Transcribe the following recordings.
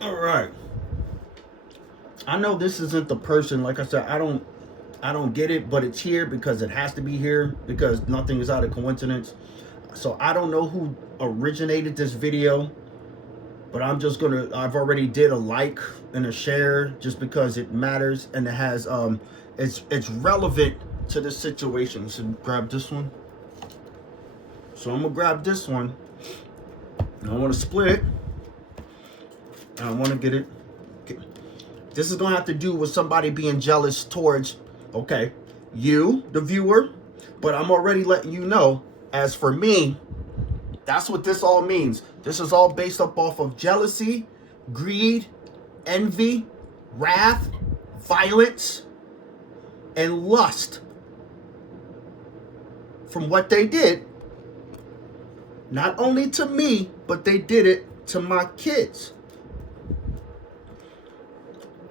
All right. I know this isn't the person. Like I said, I don't get it, but it's here because it has to be here because nothing is out of coincidence. So I don't know who originated this video, but I've already did a like and a share just because it matters and it has it's relevant to the situation. So grab this one. So I'm gonna grab this one. And I want to split it. And I want to get it. This is gonna have to do with somebody being jealous towards, okay, you, the viewer. But I'm already letting you know. As for me, that's what this all means. This is all based up off of jealousy, greed, envy, wrath, violence, and lust from what they did. Not only to me, but they did it to my kids.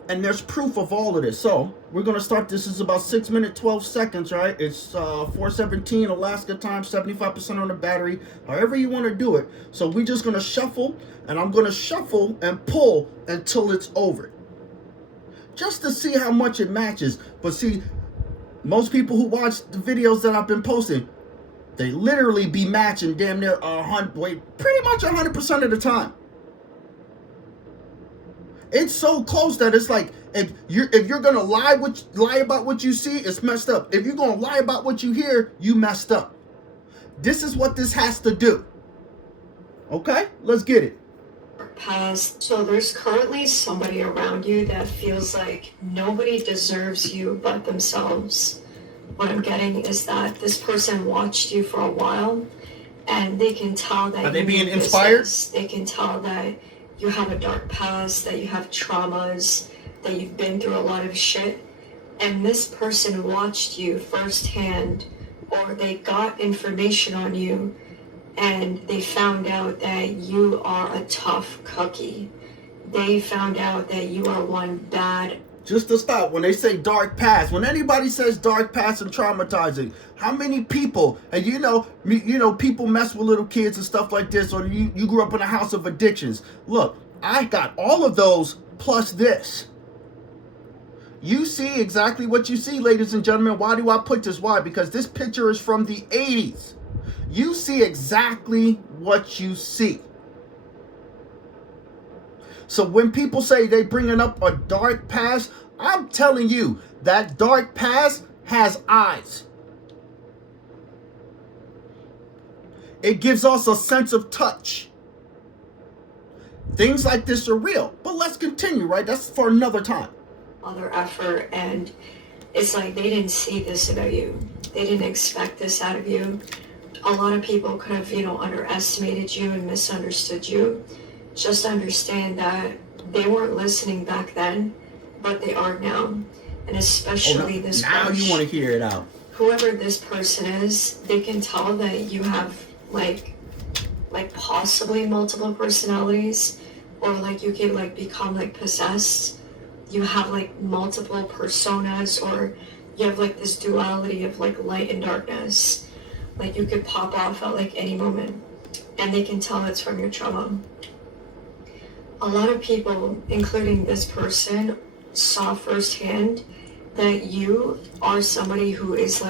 And there's proof of all of this. So we're going to start. This is about 6 minutes, 12 seconds, right? It's 4:17 Alaska time, 75% on the battery, however you want to do it. So we're just going to shuffle, and I'm going to shuffle and pull until it's over. Just to see how much it matches. But see, most people who watch the videos that I've been posting, they literally be matching damn near pretty much 100% of the time. It's so close that it's like if you're gonna lie about what you see, it's messed up. If you're gonna lie about what you hear, you messed up. This is what this has to do. Okay, let's get it. Past. So there's currently somebody around you that feels like nobody deserves you but themselves. What I'm getting is that this person watched you for a while, and they can tell that are they being inspired? They can tell that you have a dark past, that you have traumas, that you've been through a lot of shit. And this person watched you firsthand, or they got information on you, and they found out that you are a tough cookie. They found out that you are one bad. Just to stop, when they say dark past, when anybody says dark past and traumatizing, how many people, and people mess with little kids and stuff like this, or you grew up in a house of addictions. Look, I got all of those plus this. You see exactly what you see, ladies and gentlemen. Why do I put this? Why? Because this picture is from the 80s. You see exactly what you see. So when people say they bringing up a dark past, I'm telling you that dark past has eyes. It gives us a sense of touch. Things like this are real. But let's continue, right? That's for another time. Other effort, and it's like they didn't see this about you. They didn't expect this out of you. A lot of people could have, underestimated you and misunderstood you. Just understand that they weren't listening back then, but they are now. And especially this now you want to hear it out. Whoever this person is, they can tell that you have like possibly multiple personalities, or like you can become possessed. You have multiple personas, or you have this duality of light and darkness. You could pop off at any moment, and they can tell it's from your trauma. A lot of people, including this person, saw firsthand that you are somebody who is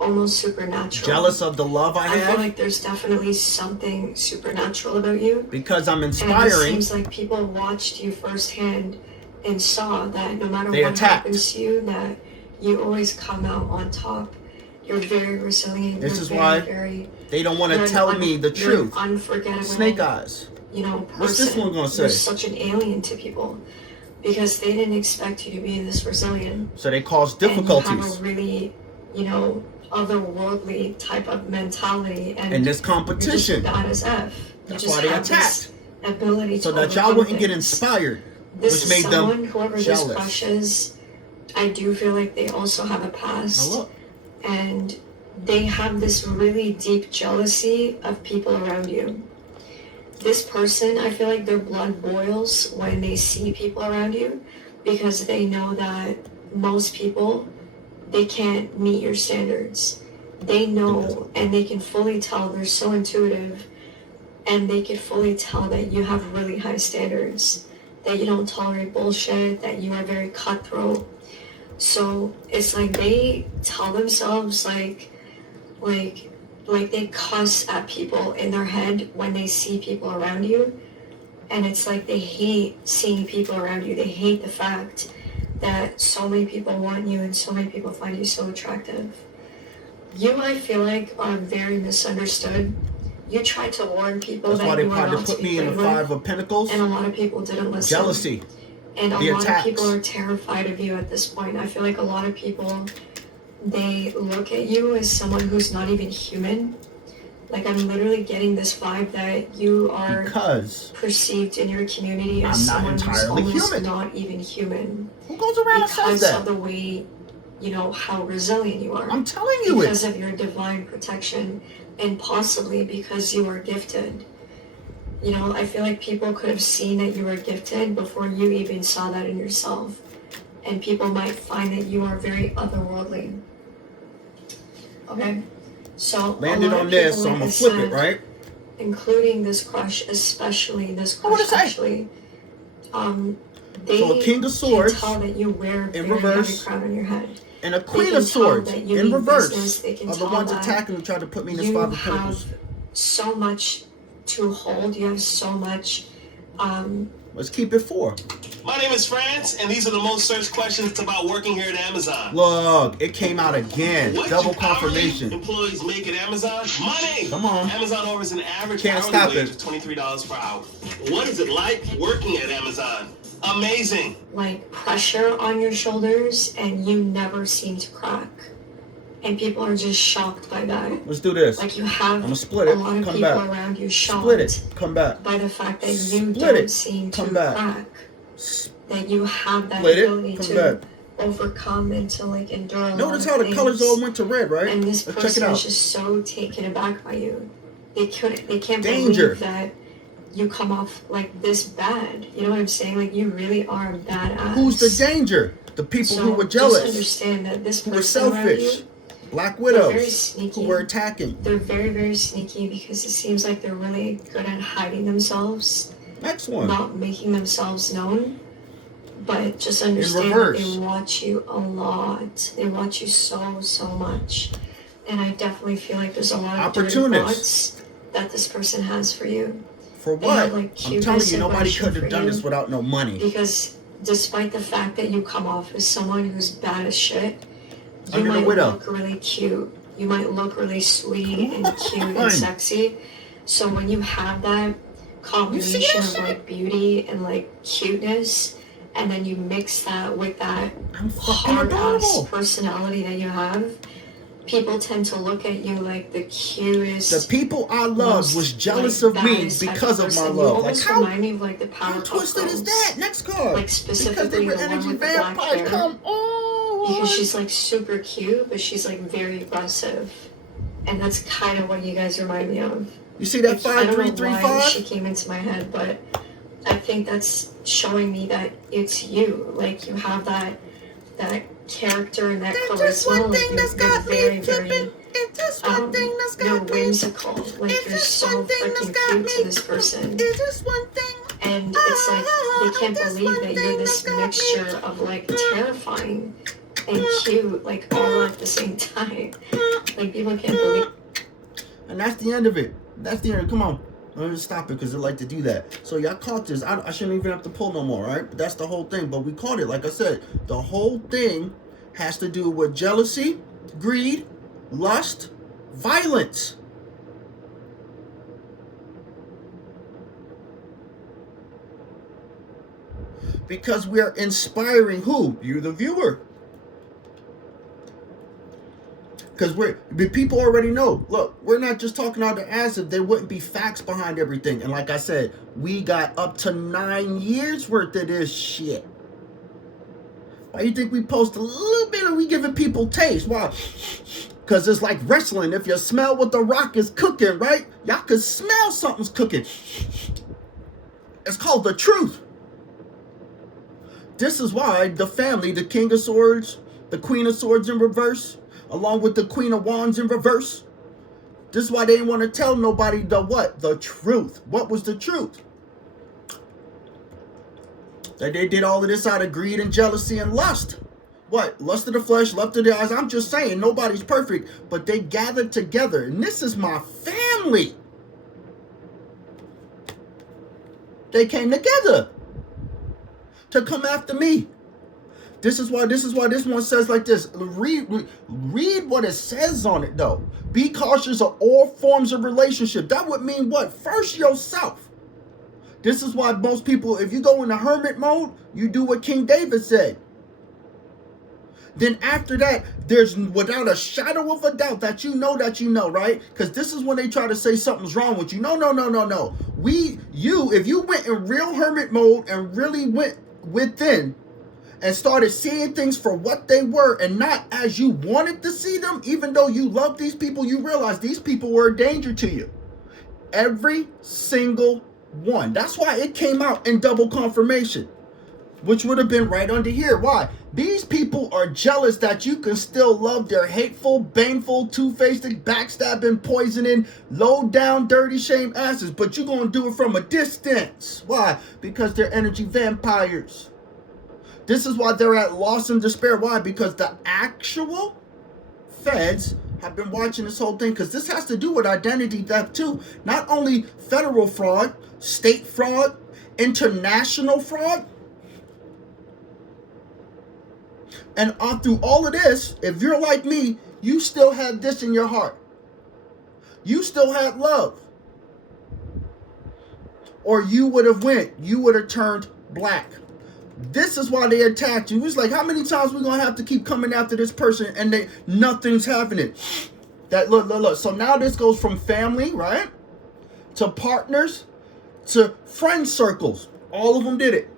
almost supernatural. Jealous of the love I have? I feel like there's definitely something supernatural about you. Because I'm inspiring. And it seems like people watched you firsthand and saw that no matter what happens to you, that you always come out on top. You're very resilient. This is why they don't want to tell me the truth. Unforgettable. Snake eyes. Person. What's this one going to say? You're such an alien to people because they didn't expect you to be this resilient. So they cause difficulties. And you have a really, otherworldly type of mentality. And in this competition. You're just bad as F. That's why they attacked. Ability so to that y'all wouldn't get inspired. This which made them whoever jealous. This crushes, I do feel like they also have a past. Now look. And they have this really deep jealousy of people around you. This person, I feel like their blood boils when they see people around you because they know that most people, they can't meet your standards. They know and they can fully tell, they're so intuitive, and they can fully tell that you have really high standards. that you don't tolerate bullshit, that you are very cutthroat. So it's like they tell themselves like they cuss at people in their head when they see people around you. And it's like they hate seeing people around you. They hate the fact that so many people want you and so many people find you so attractive. You, I feel like, are very misunderstood. You tried to warn people That's why that they you are tried to not to put be me in played the with, Five of Pentacles. and a lot of people didn't listen. Jealousy. And a The lot attacks. of people are terrified of you at this point. I feel like a lot of people, they look at you as someone who's not even human. Like, I'm literally getting this vibe that you are Because perceived in your community as I'm not someone who's entirely almost human. not even human. who goes around and says Because that? of the way, you know, how resilient you are. I'm telling you Because it. of your divine protection, and possibly because you are gifted. You know, I feel like people could have seen that you were gifted before you even saw that in yourself. And people might find that you are very otherworldly. Okay? So, Landed on this, so I'm gonna flip it, right? Including this crush, especially this What would crush, it say? actually. They So a King of Swords can tell that you wear a in very reverse. heavy crown on your head. And a They Queen can of Swords tell that you in mean reverse business. They can are the tell ones that attacking who tried to put me in this you Five of have Pentacles. so much to hold. You have so much. Let's keep it 4. My name is France, and these are the most searched questions about working here at Amazon. Look, it came out again. What Double do hourly confirmation. employees make at Amazon? Money! Come on. Amazon offers an average Can't hourly stop wage it. of $23 per hour. What is it like working at Amazon? Amazing! Like pressure on your shoulders, and you never seem to crack. And people are just shocked by that. Let's do this. Like you have I'm gonna split a it. lot of Come people back. around you shocked Split it. Come back. by the fact that you Split don't it. seem to Come back. crack. That you have that Split ability it. Come to back. overcome and to like endure a lot Notice of how the things. colors all went to red, right? And this Let's check person it is out. just so taken aback by you. They can't Danger. believe that you come off like this bad. You know what I'm saying? Like you really are a badass. Who's the danger? The people So who were just jealous, understand that this who were person around selfish, you, Black they're very Widows, sneaky. who were attacking. They're very, very sneaky because it seems like they're really good at hiding themselves, Next one. not making themselves known. But just understand that reverse. they watch you a lot. They watch you so, so much. And I definitely feel like there's a lot of dirty Opportunists. thoughts that this person has for you. For They what? have, like, I'm cuteness telling you, and nobody passion could for have done you. this without no money. Because despite the fact that you come off as someone who's bad as shit, you Under the might widow. look really cute. You might look really sweet and cute Come on. and sexy. So when you have that combination that of shit? like beauty and like cuteness, and then you mix that with that I'm fucking hard ass adorable. personality that you have, people tend to look at you like the cutest. The people I loved was jealous like, of me baddest type because of my person. love. You Like almost how remind me of like the How Powerpuff twisted is Girls. that? Next card. Like Because specifically they were the one energy with the black vampires. hair. Come on. Because she's like super cute, but she's like very aggressive, and that's kind of what you guys remind me of. You see that I don't know why she 5335? came into my head, but I think that's showing me that it's you. Like you have that character and that There's charisma. just one Like thing you're, that's got very, me flipping. very It's just one thing that's you're got me. whimsical. Like It's you're just so one thing that's freaking got cute me. to this person. It's just one thing. And it's like they can't Just believe one that thing you're this that's got me. mixture of like terrifying and cute, like all at the same time. Like people can't believe. And that's the end of it. That's the end. Come on. Let me stop it because they like to do that. So y'all caught this. I shouldn't even have to pull no more, right? But that's the whole thing. But we caught it. Like I said, the whole thing has to do with jealousy, greed, lust, violence. Because we are inspiring who? You, the viewer. Because the people already know. Look, we're not just talking out the ass if there wouldn't be facts behind everything. And like I said, we got up to 9 years worth of this shit. Why you think we post a little bit and we giving people taste? Why? Because it's like wrestling. If you smell what the Rock is cooking, right? Y'all can smell something's cooking. It's called the truth. This is why the family, the King of Swords, the Queen of Swords in reverse, along with the Queen of Wands in reverse. This is why they didn't want to tell nobody the what? The truth. What was the truth? That they did all of this out of greed and jealousy and lust. What? Lust of the flesh, lust of the eyes. I'm just saying, nobody's perfect. But they gathered together. And this is my family. They came together to come after me. This is why this one says like this. Read what it says on it, though. Be cautious of all forms of relationship. That would mean what? First yourself. This is why most people, if you go into hermit mode, you do what King David said. Then after that, there's without a shadow of a doubt that you know, right? Because this is when they try to say something's wrong with you. No. If you went in real hermit mode and really went within and started seeing things for what they were and not as you wanted to see them, even though you love these people, you realize these people were a danger to you. Every single one. That's why it came out in double confirmation, which would have been right under here. Why? These people are jealous that you can still love their hateful, baneful, two-faced, backstabbing, poisoning, low-down, dirty, shame asses, but you're going to do it from a distance. Why? Because they're energy vampires. This is why they're at loss and despair. Why? Because the actual feds have been watching this whole thing, because this has to do with identity theft too. Not only federal fraud, state fraud, international fraud. And through all of this, if you're like me, you still had this in your heart. You still had love. Or you would have turned black. This is why they attacked you. It's like, how many times we gonna have to keep coming after this person and nothing's happening? Look. So now this goes from family, right? To partners, to friend circles. All of them did it.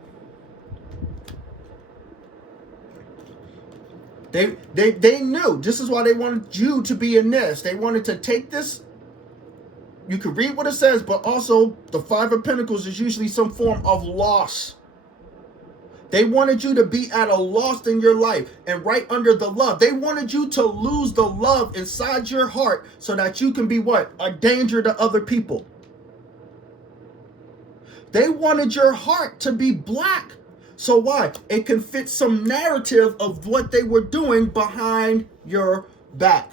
They knew. This is why they wanted you to be in this. They wanted to take this. You can read what it says, but also the Five of Pentacles is usually some form of loss. They wanted you to be at a loss in your life and right under the love. They wanted you to lose the love inside your heart so that you can be what? A danger to other people. They wanted your heart to be black. So why? It can fit some narrative of what they were doing behind your back.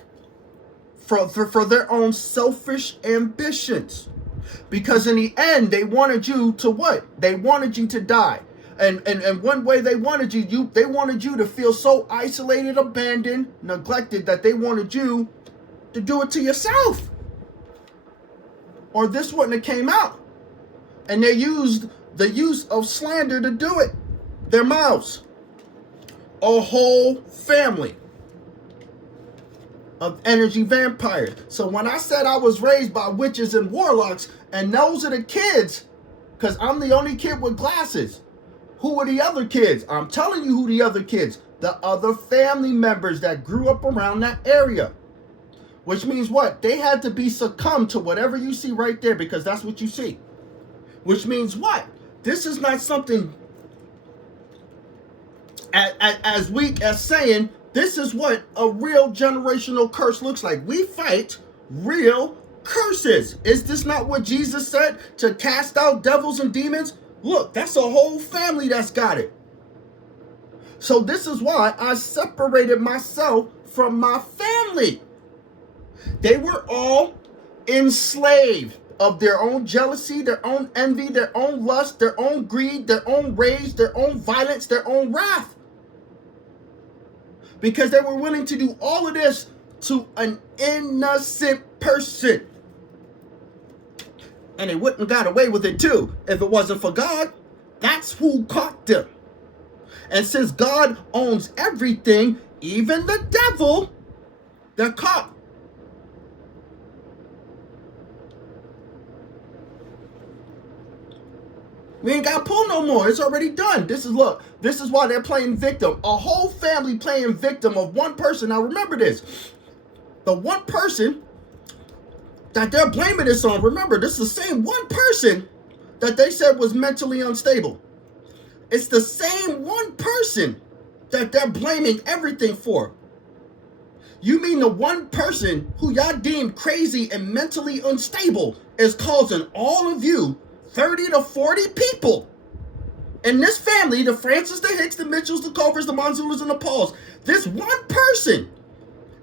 For their own selfish ambitions. Because in the end, they wanted you to what? They wanted you to die. And one way they wanted they wanted you to feel so isolated, abandoned, neglected that they wanted you to do it to yourself. Or this wouldn't have came out. And they used the use of slander to do it. Their mouths. A whole family of energy vampires. So when I said I was raised by witches and warlocks, and those are the kids, because I'm the only kid with glasses. Who are the other kids? I'm telling you who the other kids. The other family members that grew up around that area. Which means what? They had to be succumbed to whatever you see right there, because that's what you see. Which means what? This is not something as weak as saying, this is what a real generational curse looks like. We fight real curses. Is this not what Jesus said? To cast out devils and demons? Look, that's a whole family that's got it. So this is why I separated myself from my family. They were all enslaved of their own jealousy, their own envy, their own lust, their own greed, their own rage, their own violence, their own wrath. Because they were willing to do all of this to an innocent person. And they wouldn't have got away with it too if it wasn't for God. That's who caught them. And since God owns everything, even the devil, they're caught. We ain't got to pull no more. It's already done. This is why they're playing victim. A whole family playing victim of one person. Now remember this. The one person that they're blaming this on, remember, this is the same one person that they said was mentally unstable. It's the same one person that they're blaming everything for. You mean the one person who y'all deemed crazy and mentally unstable is causing all of you 30 to 40 people in this family, the Francis, the Hicks, the Mitchells, the Culvers, the Monzulas, and the Pauls, this one person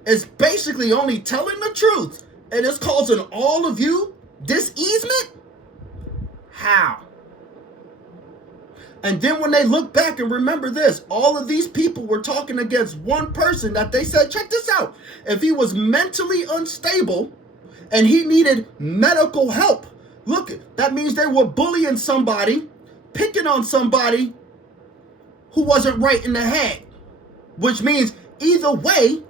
is basically only telling the truth, and it's causing all of you this easement? How? And then when they look back and remember this, all of these people were talking against one person that they said, check this out, if he was mentally unstable and he needed medical help, look, that means they were bullying somebody, picking on somebody who wasn't right in the head, which means either way,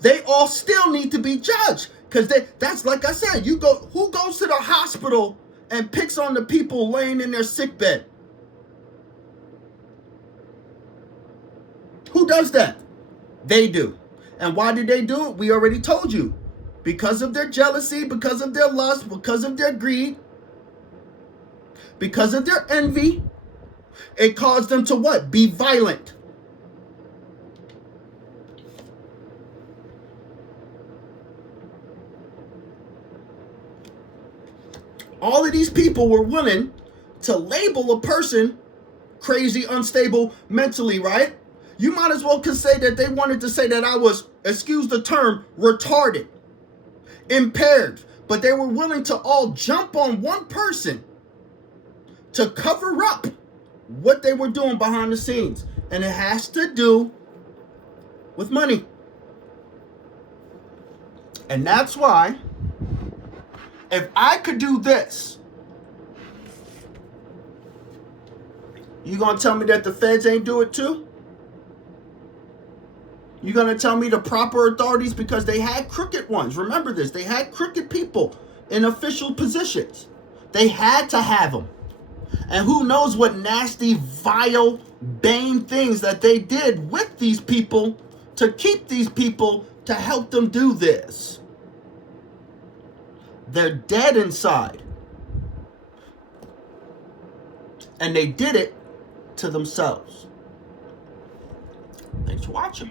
they all still need to be judged. Because that's like I said, who goes to the hospital and picks on the people laying in their sick bed? Who does that? They do. And why did they do it? We already told you. Because of their jealousy, because of their lust, because of their greed, because of their envy, it caused them to what? Be violent. All of these people were willing to label a person crazy, unstable mentally, right? You might as well could say that they wanted to say that I was, excuse the term, retarded, impaired. But they were willing to all jump on one person to cover up what they were doing behind the scenes. And it has to do with money. And that's why, if I could do this, you gonna tell me that the feds ain't do it too? You gonna tell me the proper authorities, because they had crooked ones. Remember this, they had crooked people in official positions. They had to have them. And who knows what nasty, vile, bane things that they did with these people to keep these people to help them do this. They're dead inside. And they did it to themselves. Thanks for watching.